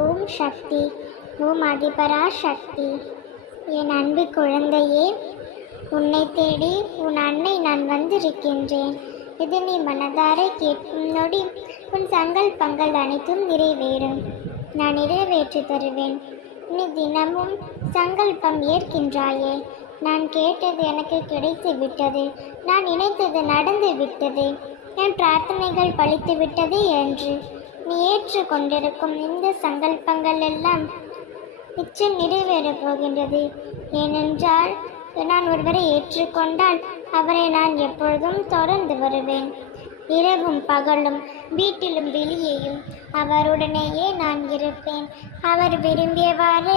ஓம் சக்தி. ஓம் அதிபரா சக்தி. என் அன்பு குழந்தையே உன்னை தேடி உன் அன்னை நான் வந்திருக்கின்றேன். இது நீ மனதாரை கேட்கும் நொடி உன் சங்கல்பங்கள் அனைத்தும் நிறைவேறும். நான் நிறைவேற்றி தருவேன். நீ தினமும் சங்கல்பம் ஏற்கின்றாயே. நான் கேட்டது எனக்கு கிடைத்து விட்டது. நான் நினைத்தது நடந்து விட்டது. என் பிரார்த்தனைகள் பலித்து விட்டது என்று. நீ ஏற்றுக்கொண்டிருக்கும் இந்த சங்கல்பங்கள் எல்லாம் நிச்சயம் நிறைவேறப் போகின்றது. ஏனென்றால் நான் ஒருவரை ஏற்றுக்கொண்டால் அவரை நான் எப்பொழுதும் தொடர்ந்து வருவேன். இரவும் பகலும் வீட்டிலும் வெளியேயும் அவருடனேயே நான் இருப்பேன். அவர் விரும்பியவாறு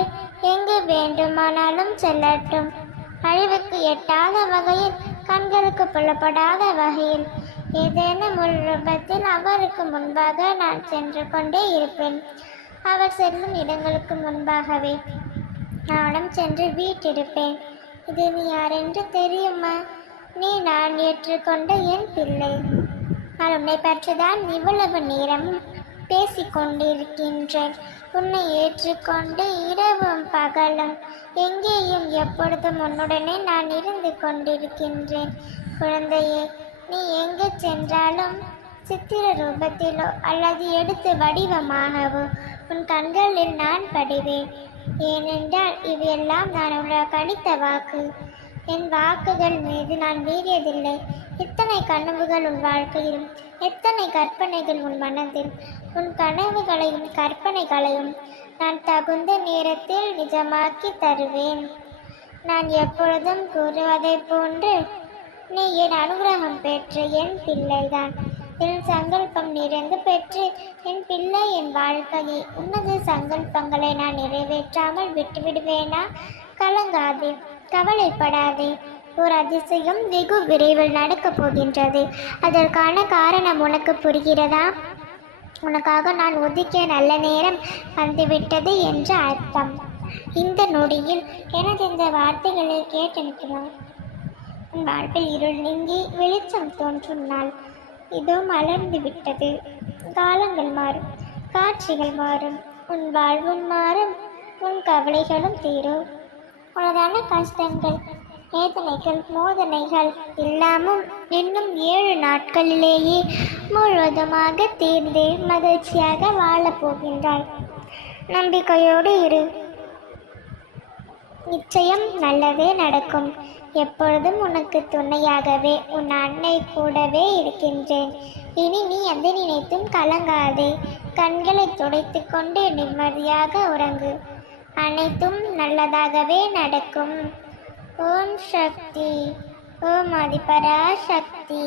எங்கு வேண்டுமானாலும் செல்லட்டும். அழிவுக்கு எட்டாத வகையில் கண்களுக்கு புலப்படாத வகையில் ஏதேனும் ஒரு ரூபத்தில் அவருக்கு முன்பாக நான் சென்று கொண்டே இருப்பேன். அவர் செல்லும் இடங்களுக்கு முன்பாகவே நானும் சென்று வீட்டிருப்பேன். இது நீ யாரென்று தெரியுமா? நீ நான் ஏற்றுக்கொண்ட என் பிள்ளை. நான் உன்னை பற்றிதான் இவ்வளவு நேரம் பேசிக்கொண்டிருக்கின்றேன். உன்னை ஏற்றுக்கொண்டு இரவும் பகலும் எங்கேயும் எப்பொழுதும் உன்னுடனே நான் இருந்து கொண்டிருக்கின்றேன். குழந்தையே நீ எங்கு சென்றாலும் சித்திர ரூபத்திலோ அல்லது எடுத்து வடிவமாகவோ உன் கண்களில் நான் படிவேன். ஏனென்றால் இவையெல்லாம் நான் உனக்கு கணித்த வாக்கு. என் வாக்குகள் மீது நான் மீறியதில்லை. எத்தனை கனவுகள் உன் வாழ்க்கையில் எத்தனை கற்பனைகள் உன் மனதில் உன் கனவுகளையும் கற்பனைகளையும் நான் தகுந்த நேரத்தில் நிஜமாக்கி தருவேன். நான் எப்பொழுதும் கூறுவதைப் போன்று நீ என் அனுகிரகம் பெற்ற என் பிள்ளைதான். என் சங்கல்பம் நிறைந்து பெற்று என் பிள்ளை என் வாழ்க்கையை உன்னது சங்கல்பங்களை நான் நிறைவேற்றாமல் விட்டுவிடுவேனா? கலங்காதே கவலைப்படாதே. ஒரு அதிசயம் வெகு விரைவில் நடக்கப் போகின்றது. அதற்கான காரணம் உனக்கு புரிகிறதா? உனக்காக நான் ஒதுக்கிய நல்ல நேரம் வந்துவிட்டது என்று அர்த்தம். இந்த நொடியில் எனது இந்த வார்த்தைகளை கேட்டிருக்கிறார் வாழ்வில் இருள் நீங்கி வெளிச்சம் தோன்றும் நாள் இதோ மலர்ந்து விட்டது. காலங்கள் மாறும் காட்சிகள் மாறும். உன் வாழ்வும் மாறும் உன் கவலைகளும் தீரும். உனதான கஷ்டங்கள் வேதனைகள் மோதனைகள் இல்லாமல் இன்னும் ஏழு நாட்களிலேயே முழுவதுமாக தீர்ந்து மகிழ்ச்சியாக வாழப் போகின்றாய். நம்பிக்கையோடு இரு. நிச்சயம் நல்லதே நடக்கும். எப்பொழுதும் உனக்கு துணையாகவே உன் அன்னை கூடவே இருக்கின்றேன். இனி நீ எதை நினைத்தும் கலங்காதே. கண்களை துடைத்து கொண்டு நிம்மதியாக உறங்கு. அனைத்தும் நல்லதாகவே நடக்கும். ஓம் சக்தி. ஓம் அதிபரா சக்தி